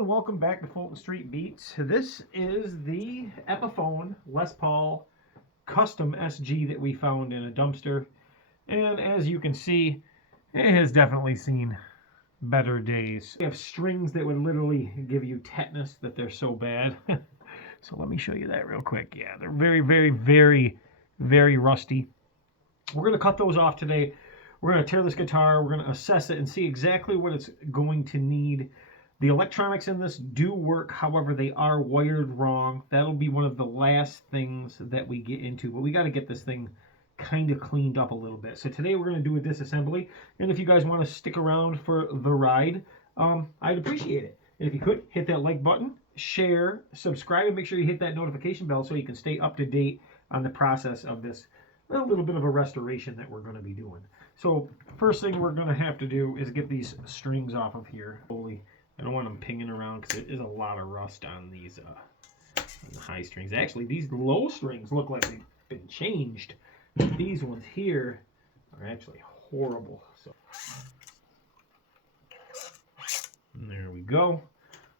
and welcome back to Fulton Street Beats. This is the Epiphone Les Paul Custom SG that we found in a dumpster. And as you can see, it has definitely seen better days. We have strings that would literally give you tetanus that they're so bad. So let me show you that real quick. Yeah, they're very rusty. We're going to cut those off today. We're going to tear this guitar. We're going to assess it and see exactly what it's going to need. The electronics in this do work, however, they are wired wrong. That'll be one of the last things that we get into, but we got to get this thing kind of cleaned up a little bit. So today we're going to do a disassembly, and if you guys want to stick around for the ride, I'd appreciate it. And if you could, hit that like button, share, subscribe, and make sure you hit that notification bell so you can stay up to date on the process of this a little bit of a restoration that we're going to be doing. So first thing we're going to have to do is get these strings off of here. Holy, I don't want them pinging around because there is a lot of rust on these on the high strings. Actually, these low strings look like they've been changed. These ones here are actually horrible. So and there we go.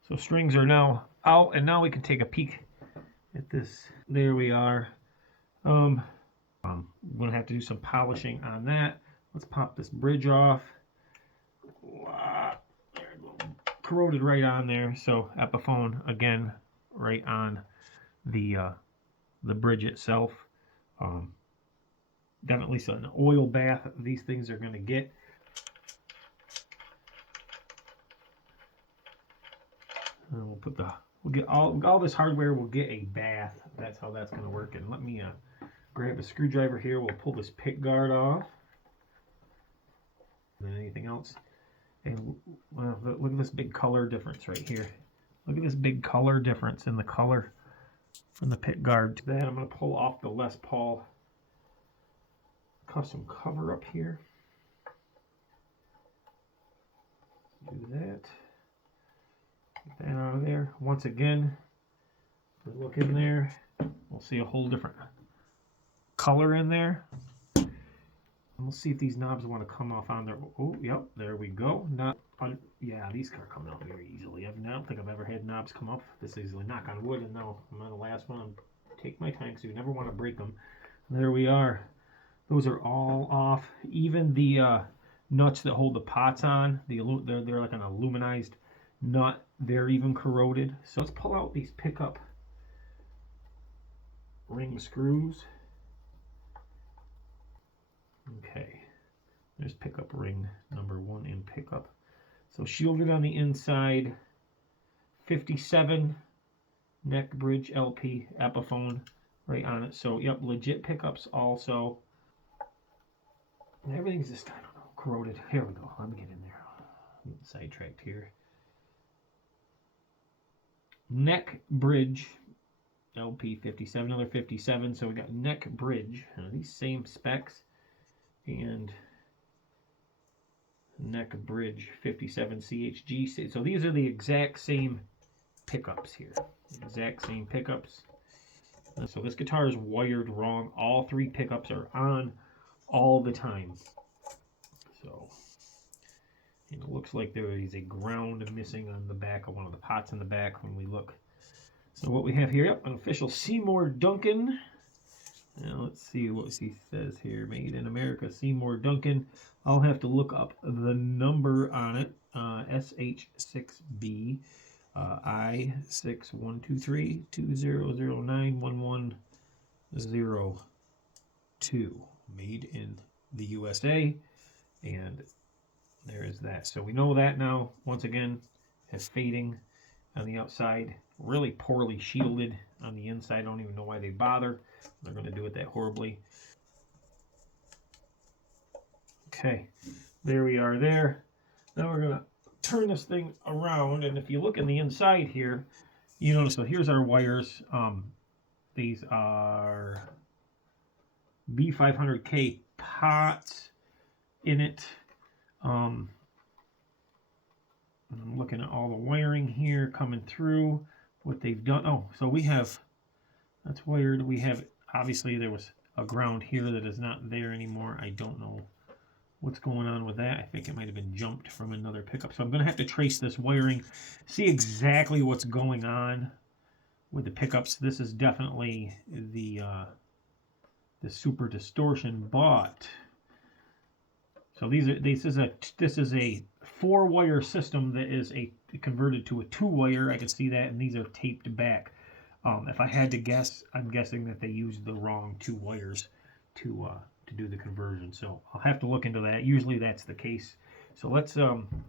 So strings are now out, and now we can take a peek at this. There we are. I'm going to have to do some polishing on that. Let's pop this bridge off. Corroded right on there. So Epiphone again, right on the bridge itself. Definitely an oil bath these things are going to get. And we'll get all this hardware will get a bath. That's how that's going to work. And let me grab a screwdriver here. We'll pull this pick guard off. And then anything else. And well, look at this big color difference right here. Look at this big color difference in the color from the pick guard. Then I'm going to pull off the Les Paul custom cover up here. Do that. Get that out of there. Once again, we look in there. We'll see a whole different color in there. We'll see if these knobs want to come off on there. Oh, yep, there we go. Yeah, these are coming out very easily. I don't think I've ever had knobs come up this easily. Knock on wood, and now I'm on the last one. Take my time because you never want to break them. There we are. Those are all off. Even the nuts that hold the pots on, they're like an aluminized nut. They're even corroded. So let's pull out these pickup ring screws. Okay, there's pickup ring number 1 in pickup. So shielded on the inside, 57 neck bridge LP Epiphone right on it. So yep, legit pickups also. And everything's just, I don't know, corroded. Here we go. Let me get in there. I'm getting sidetracked here. Neck bridge LP 57, another 57. So we got neck bridge. These same specs. And neck bridge 57 CHG. So these are the exact same pickups here. Exact same pickups. So this guitar is wired wrong. All 3 pickups are on all the time. So and it looks like there is a ground missing on the back of one of the pots in the back when we look. So what we have here, yep, an official Seymour Duncan. Now let's see what he says here. Made in America, Seymour Duncan. I'll have to look up the number on it. SH6B I612320091102. Made in the USA. And there is that. So we know that now. Once again, has fading on the outside. Really poorly shielded on the inside. I don't even know why they bother. They're going to do it that horribly. Okay, there we are there. Now we're going to turn this thing around, and if you look in the inside here, you notice, so here's our wires. These are B500K pots in it. I'm looking at all the wiring here coming through. What they've done. Oh, so we have, that's wired. We have, obviously there was a ground here that is not there anymore. I don't know what's going on with that. I think it might have been jumped from another pickup. So I'm going to have to trace this wiring, see exactly what's going on with the pickups. This is definitely the super distortion, but so this is a 4-wire system that is converted to a 2-wire. I can see that, and these are taped back. If I had to guess, I'm guessing that they used the wrong 2 wires to do the conversion. So I'll have to look into that. Usually that's the case. So let's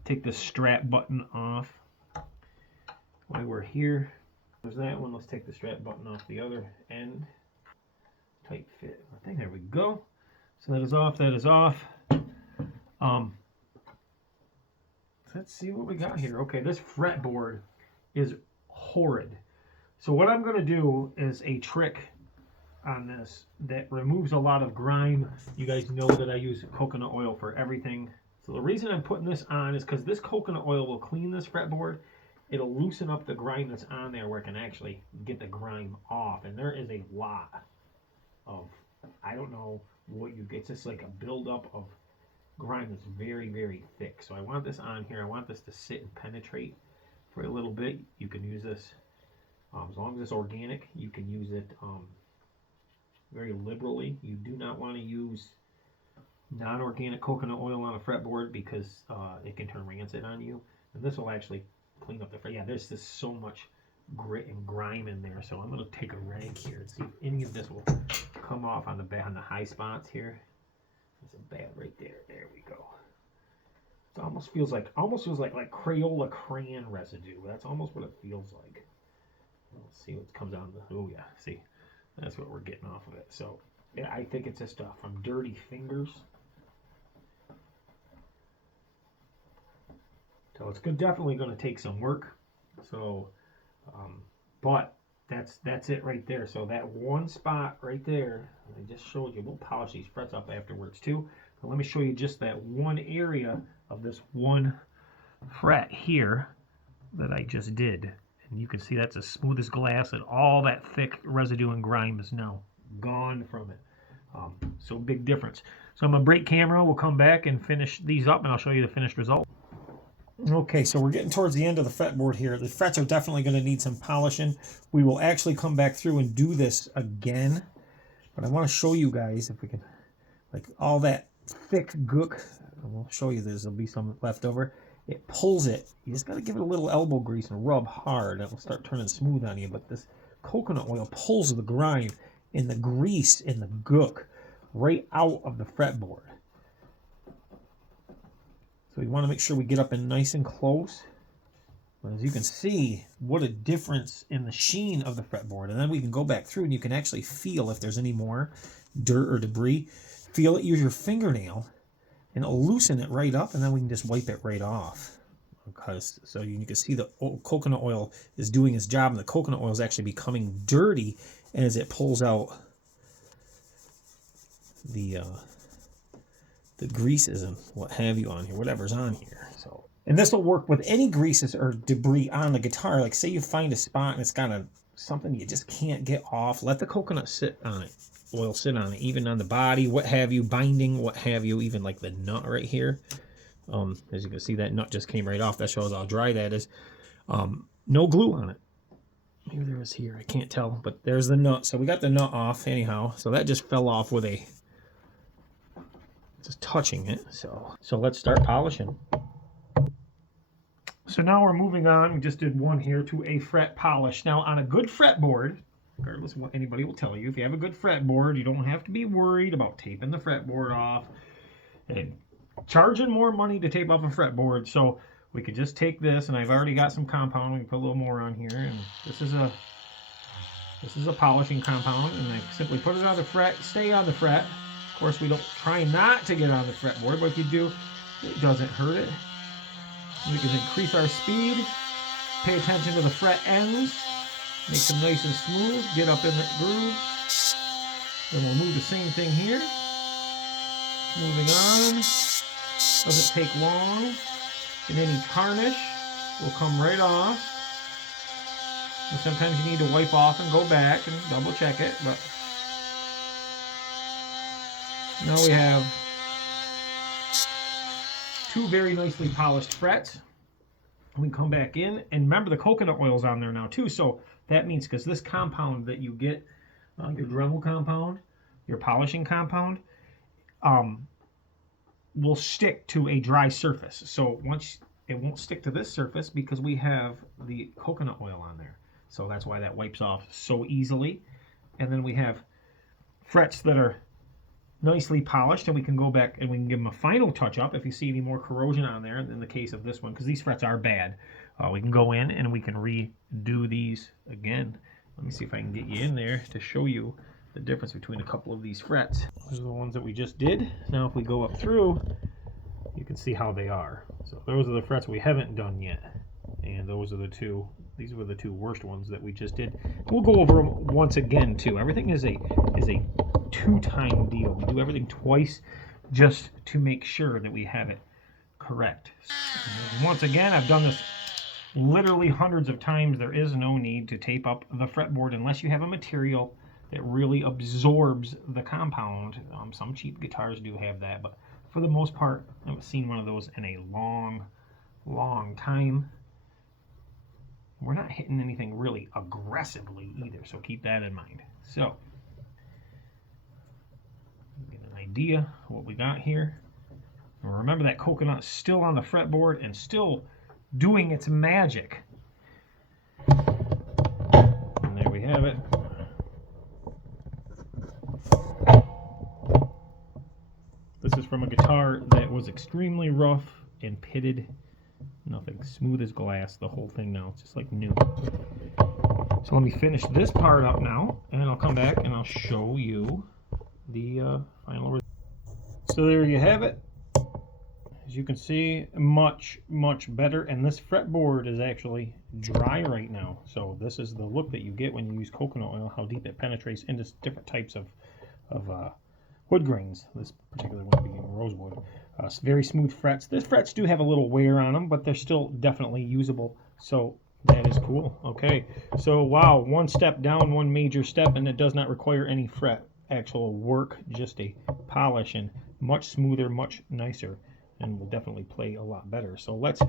take this strap button off while we're here. There's that one. Let's take the strap button off the other end. Tight fit. I think there we go. So that is off. That is off. Let's see what we got here. Okay, this fretboard is horrid. So what I'm going to do is a trick on this that removes a lot of grime. You guys know that I use coconut oil for everything. So the reason I'm putting this on is because this coconut oil will clean this fretboard. It'll loosen up the grime that's on there where I can actually get the grime off. And there is a lot of, I don't know what you get. It's just like a buildup of grime that's very, very thick. So I want this on here. I want this to sit and penetrate for a little bit. You can use this, as long as it's organic, you can use it very liberally. You do not want to use non-organic coconut oil on a fretboard because it can turn rancid on you. And this will actually clean up the fret. Yeah, there's just so much grit and grime in there. So I'm going to take a rag here and see if any of this will come off on the high spots here. That's a bad right there. There we go. It almost feels like Crayola crayon residue. That's almost what it feels like. Let's see what comes on the. Oh yeah, see, that's what we're getting off of it. So yeah, I think it's just from dirty fingers. So it's definitely going to take some work. So, but that's it right there. So that one spot right there, I just showed you. We'll polish these frets up afterwards too. But let me show you just that one area of this one fret here that I just did. And you can see that's as smooth as glass, and all that thick residue and grime is now gone from it. So big difference. So I'm going to break camera. We'll come back and finish these up, and I'll show you the finished result. Okay, so we're getting towards the end of the fretboard here. The frets are definitely going to need some polishing. We will actually come back through and do this again. But I want to show you guys if we can, like all that thick gook, we'll show you there'll be some left over. It pulls it. You just got to give it a little elbow grease and rub hard. It will start turning smooth on you. But this coconut oil pulls the grime and the grease and the gook right out of the fretboard. So we want to make sure we get up in nice and close. But as you can see, what a difference in the sheen of the fretboard. And then we can go back through and you can actually feel if there's any more dirt or debris. Feel it, use your fingernail, and it'll loosen it right up, and then we can just wipe it right off. So you can see the coconut oil is doing its job, and the coconut oil is actually becoming dirty as it pulls out the greases and what have you on here, whatever's on here. So, and this will work with any greases or debris on the guitar. Like say you find a spot and it's got something you just can't get off, let the coconut sit on it, oil sit on it, even on the body, what have you, binding, what have you, even like the nut right here. As you can see, that nut just came right off. That shows how dry that is. No glue on it. Maybe there was here, I can't tell, but there's the nut. So we got the nut off anyhow. So that just fell off with just touching it. So let's start polishing. So now we're moving on. We just did one here to a fret polish. Now on a good fretboard, regardless of what anybody will tell you, if you have a good fretboard, you don't have to be worried about taping the fretboard off and charging more money to tape off a fretboard. So we could just take this, and I've already got some compound. We can put a little more on here, and this is a polishing compound, and I simply put it on the fret, stay on the fret. Of course, we don't try not to get on the fretboard, but if you do, it doesn't hurt it. We can increase our speed, pay attention to the fret ends, make them nice and smooth, get up in the groove. Then we'll move the same thing here. Moving on. Doesn't take long. And any tarnish will come right off. And sometimes you need to wipe off and go back and double check it, but now we have two very nicely polished frets. We can come back in, and remember the coconut oil's on there now too, so that means, because this compound that you get, your Dremel compound, your polishing compound, will stick to a dry surface. So once it won't stick to this surface because we have the coconut oil on there. So that's why that wipes off so easily. And then we have frets that are nicely polished, and we can go back and we can give them a final touch up if you see any more corrosion on there. In the case of this one, because these frets are bad, we can go in and we can redo these again. Let me see if I can get you in there to show you the difference between a couple of these frets. These are the ones that we just did. Now if we go up through, you can see how they are. So those are the frets we haven't done yet, and those are the two. These were the two worst ones that we just did. We'll go over them once again too. Everything is a two-time deal. We do everything twice just to make sure that we have it correct. And once again, I've done this literally hundreds of times. There is no need to tape up the fretboard unless you have a material that really absorbs the compound. Some cheap guitars do have that, but for the most part, I haven't seen one of those in a long time. We're not hitting anything really aggressively either, so keep that in mind. So, get an idea of what we got here. And remember that coconut's still on the fretboard and still doing its magic. And there we have it. This is from a guitar that was extremely rough and pitted. Nothing, smooth as glass, the whole thing now. It's just like new. So let me finish this part up now, and I'll come back and I'll show you the final result. So there you have it. As you can see, much better. And this fretboard is actually dry right now. So this is the look that you get when you use coconut oil, how deep it penetrates into different types of wood grains. This particular one being rosewood. Very smooth frets. The frets do have a little wear on them, but they're still definitely usable. So that is cool. Okay, so wow, one step down, one major step, and it does not require any fret actual work, just a polish, and much smoother, much nicer, and will definitely play a lot better. So let's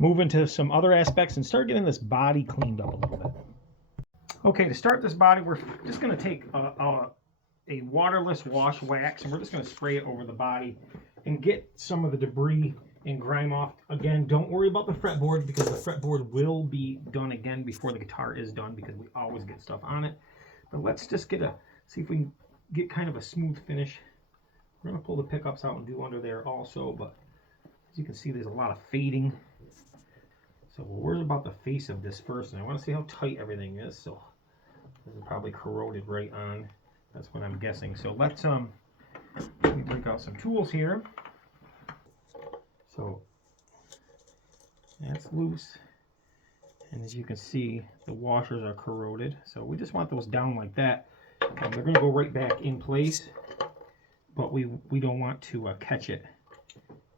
move into some other aspects and start getting this body cleaned up a little bit. Okay, to start this body, we're just going to take a waterless wash wax, and we're just going to spray it over the body and get some of the debris and grime off. Again, don't worry about the fretboard, because the fretboard will be done again before the guitar is done, because we always get stuff on it. But let's just see if we can get kind of a smooth finish. We're going to pull the pickups out and do under there also, but as you can see, there's a lot of fading. So we'll worry about the face of this first, and I want to see how tight everything is. So this is probably corroded right on. That's what I'm guessing. So let's let me break out some tools here. So that's loose, and as you can see, the washers are corroded. So we just want those down like that. They're going to go right back in place, but we don't want to catch it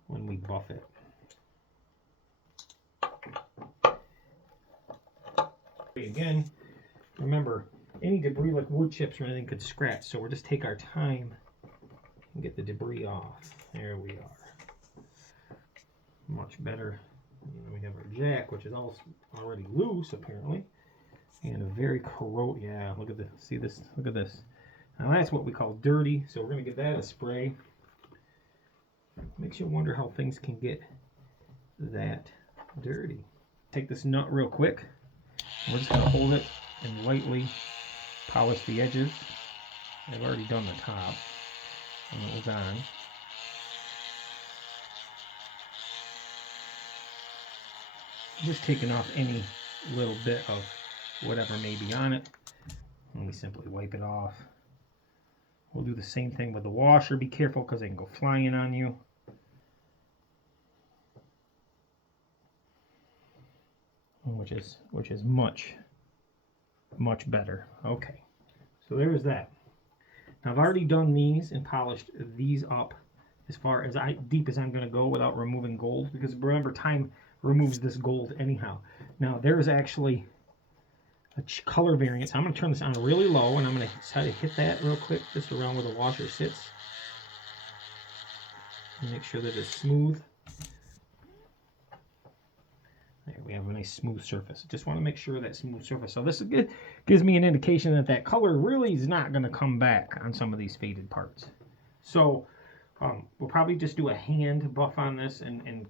when we buff it. Again, remember, any debris like wood chips or anything could scratch, so we'll just take our time and get the debris off. There we are. Much better. And we have our jack, which is also already loose apparently, and a very corroded. Yeah, look at this. See this? Look at this. Now that's what we call dirty. So we're going to give that a spray. Makes you wonder how things can get that dirty. Take this nut real quick. We're just going to hold it and lightly polish the edges. I've already done the top when it was on. Just taking off any little bit of whatever may be on it. And we simply wipe it off. We'll do the same thing with the washer. Be careful, because they can go flying on you. Which is much better. Okay, so there's that. Now I've already done these and polished these up as far as deep as I'm going to go without removing gold, because remember, time removes this gold anyhow. Now there's actually a color variance. I'm going to turn this on really low, and I'm going to try to hit that real quick just around where the washer sits and make sure that it's smooth. nice smooth surface. Just want to make sure that smooth surface. So this gives me an indication that that color really is not going to come back on some of these faded parts. So we'll probably just do a hand buff on this and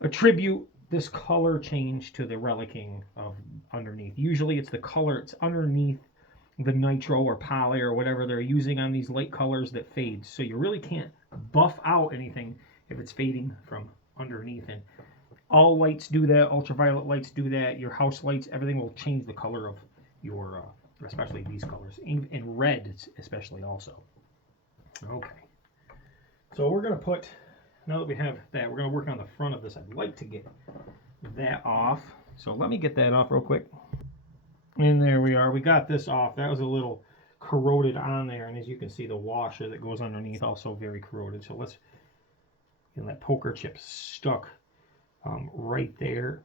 attribute this color change to the relicking of underneath. Usually it's the color, it's underneath the nitro or poly or whatever they're using on these light colors that fades. So you really can't buff out anything if it's fading from underneath. And all lights do that, ultraviolet lights do that, your house lights, everything will change the color of your, especially these colors, and red especially also. Okay, so we're going to put, now that we have that, we're going to work on the front of this. I'd like to get that off. So let me get that off real quick. And there we are. We got this off. That was a little corroded on there. And as you can see, the washer that goes underneath also very corroded. So let's, you know, that poker chip stuck right there.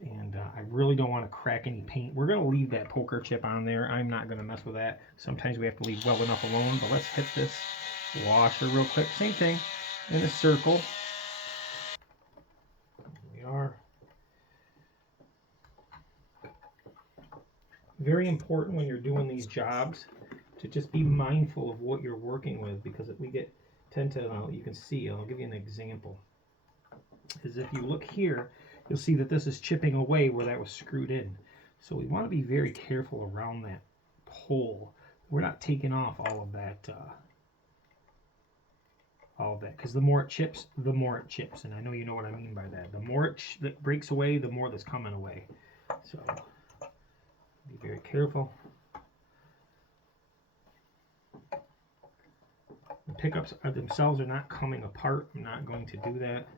And I really don't want to crack any paint. We're going to leave that poker chip on there. I'm not going to mess with that. Sometimes we have to leave well enough alone. But let's hit this washer real quick. Same thing in a circle. There we are. Very important when you're doing these jobs to just be mindful of what you're working with, because if we tend to, you can see, I'll give you an example, is if you look here, you'll see that this is chipping away where that was screwed in. So we want to be very careful around that hole. We're not taking off all of that, because the more it chips, the more it chips. And I know you know what I mean by that. The more that breaks away, the more that's coming away. So be very careful. The pickups themselves are not coming apart. I'm not going to do that.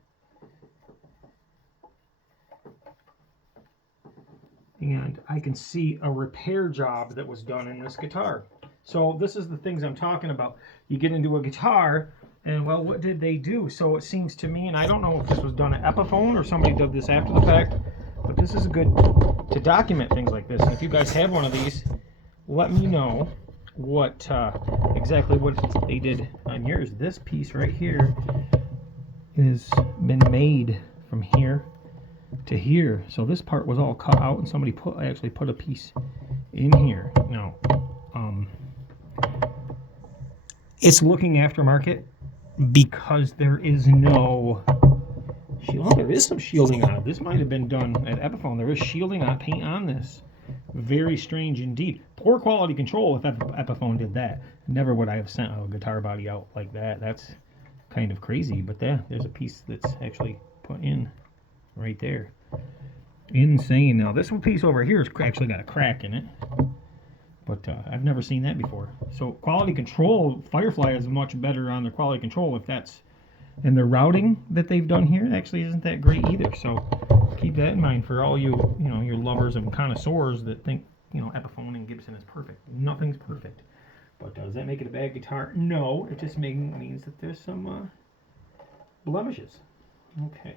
And I can see a repair job that was done in this guitar. So this is the things I'm talking about. You get into a guitar, and well, what did they do? So it seems to me, and I don't know if this was done at Epiphone or somebody did this after the fact, but this is good to document things like this. And if you guys have one of these, let me know what exactly what they did on yours. This piece right here has been made from here to here. So this part was all cut out, and somebody actually put a piece in here. Now, it's looking aftermarket because there is no shielding. There is some shielding on it. This might have been done at Epiphone. There is shielding on paint on this. Very strange indeed. Poor quality control if Epiphone did that. Never would I have sent a guitar body out like that. That's kind of crazy. But there's a piece that's actually put in right there. Insane. Now this one piece over here has actually got a crack in it. But I've never seen that before. So quality control, Firefly is much better on their quality control if that's... And the routing that they've done here actually isn't that great either. So keep that in mind for all you your lovers and connoisseurs that think Epiphone and Gibson is perfect. Nothing's perfect. But does that make it a bad guitar? No, it just means that there's some blemishes. Okay.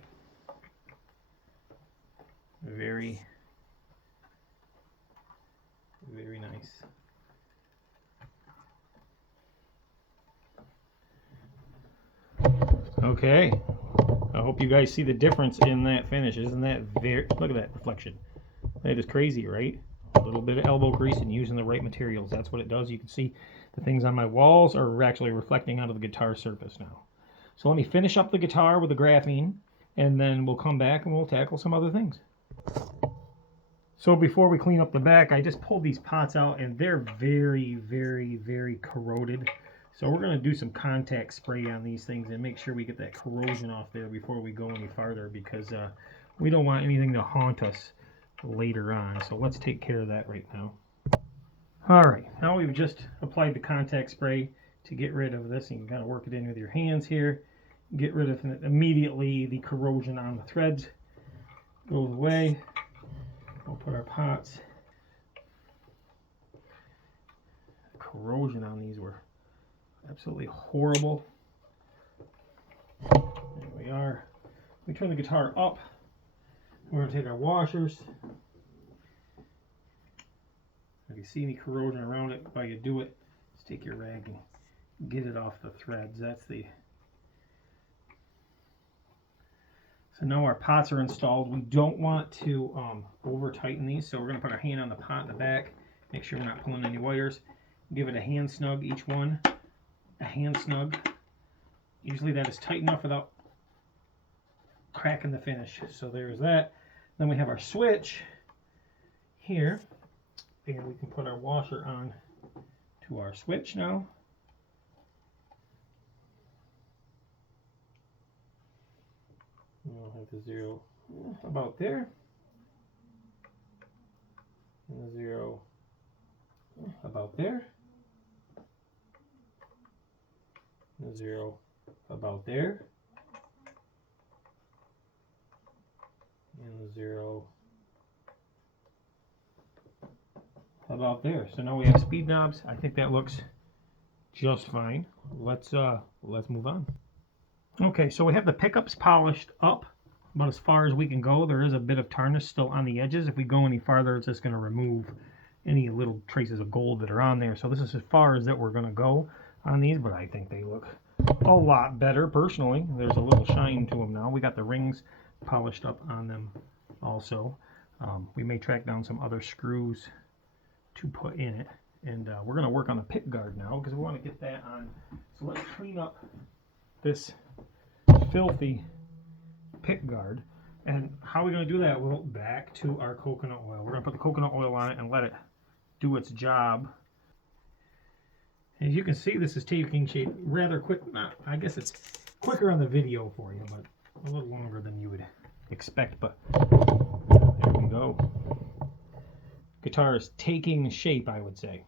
Very, very nice. Okay, I hope you guys see the difference in that finish. Isn't that look at that reflection. That is crazy, right? A little bit of elbow grease and using the right materials. That's what it does. You can see the things on my walls are actually reflecting onto the guitar surface now. So let me finish up the guitar with the graphene, and then we'll come back and we'll tackle some other things. So before we clean up the back, I just pulled these pots out, and they're very, very, very corroded. So we're going to do some contact spray on these things and make sure we get that corrosion off there before we go any farther, because we don't want anything to haunt us later on. So let's take care of that right now. Alright, now we've just applied the contact spray to get rid of this. You can kind of work it in with your hands here. Get rid of it immediately. The corrosion on the threads goes away. We'll put our pots. Corrosion on these were absolutely horrible. There we are. We turn the guitar up. We're going to take our washers. If you see any corrosion around it while you do it, just take your rag and get it off the threads. That's the So now our pots are installed. We don't want to over tighten these, so we're going to put our hand on the pot in the back, make sure we're not pulling any wires. Give it a hand snug, each one a hand snug. Usually that is tight enough without cracking the finish. So there's that. Then we have our switch here, and we can put our washer on to our switch now. We'll have the 0 about there, and the 0 about there, and the 0 about there, and the 0 about there. So now we have speed knobs. I think that looks just fine. Let's move on. Okay, so we have the pickups polished up about as far as we can go. There is a bit of tarnish still on the edges. If we go any farther, it's just going to remove any little traces of gold that are on there. So this is as far as that we're going to go on these, but I think they look a lot better personally. There's a little shine to them now. We got the rings polished up on them also. We may track down some other screws to put in it, and we're going to work on the pick guard now because we want to get that on. So let's clean up this filthy pick guard. And how are we going to do that? Well, back to our coconut oil. We're going to put the coconut oil on it and let it do its job. As you can see, this is taking shape rather quick. I guess it's quicker on the video for you, but a little longer than you would expect. But there we go. Guitar is taking shape, I would say.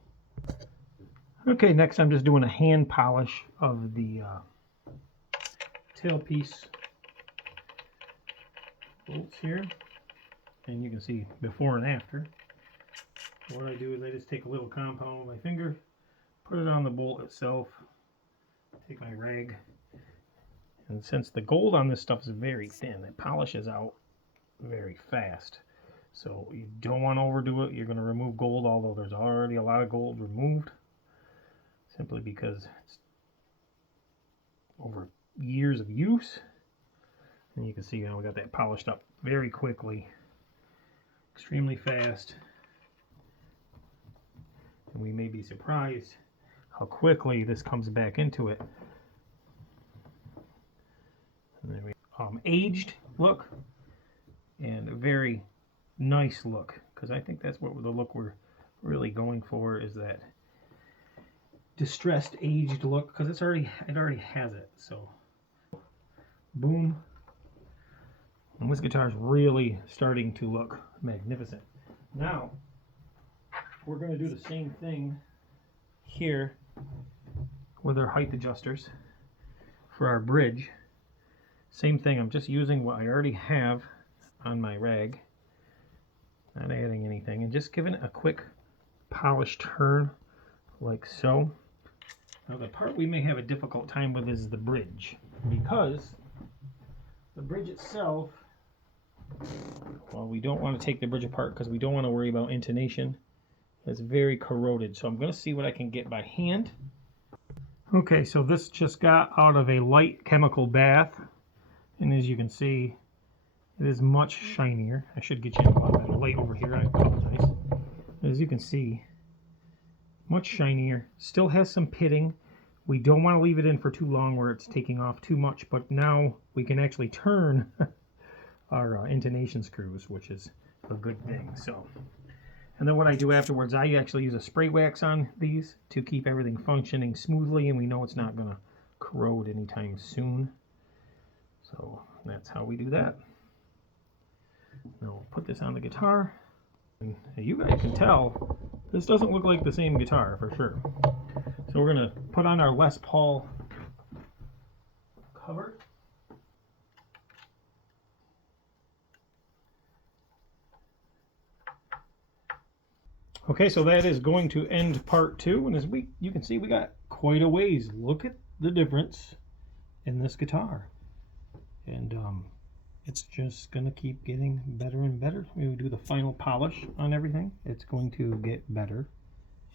Okay, next I'm just doing a hand polish of the tailpiece bolts here, and you can see before and after. What I do is I just take a little compound with my finger, put it on the bolt itself, take my rag, and since the gold on this stuff is very thin, it polishes out very fast. So you don't want to overdo it. You're going to remove gold, although there's already a lot of gold removed, simply because it's over years of use. And you can see now we got that polished up very quickly, extremely fast. And we may be surprised how quickly this comes back into it. And then we aged look and a very nice look, because I think that's what the look we're really going for, is that distressed aged look, because it already has it. So boom, and this guitar is really starting to look magnificent. Now we're going to do the same thing here with our height adjusters for our bridge. Same thing, I'm just using what I already have on my rag, not adding anything, and just giving it a quick polish turn like so. Now the part we may have a difficult time with is the bridge, because the bridge itself, well, we don't want to take the bridge apart because we don't want to worry about intonation. It's very corroded, so I'm going to see what I can get by hand. Okay, so this just got out of a light chemical bath, and as you can see, it is much shinier. I should get you a lot better light over here, I apologize. As you can see, much shinier. Still has some pitting. We don't want to leave it in for too long where it's taking off too much, but now we can actually turn our intonation screws, which is a good thing. So, and then what I do afterwards, I actually use a spray wax on these to keep everything functioning smoothly, and we know it's not going to corrode anytime soon. So that's how we do that. Now we'll put this on the guitar, and you guys can tell this doesn't look like the same guitar for sure. So we're going to put on our Les Paul cover. Okay, so that is going to end part 2, and as you can see, we got quite a ways. Look at the difference in this guitar, and it's just going to keep getting better and better. When we do the final polish on everything, it's going to get better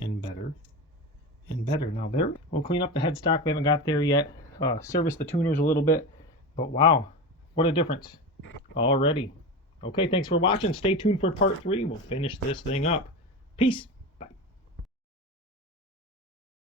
and better and better. Now there, we'll clean up the headstock. We haven't got there yet. Service the tuners a little bit, but wow, what a difference. already. Okay, thanks for watching. Stay tuned for part 3. We'll finish this thing up. Peace.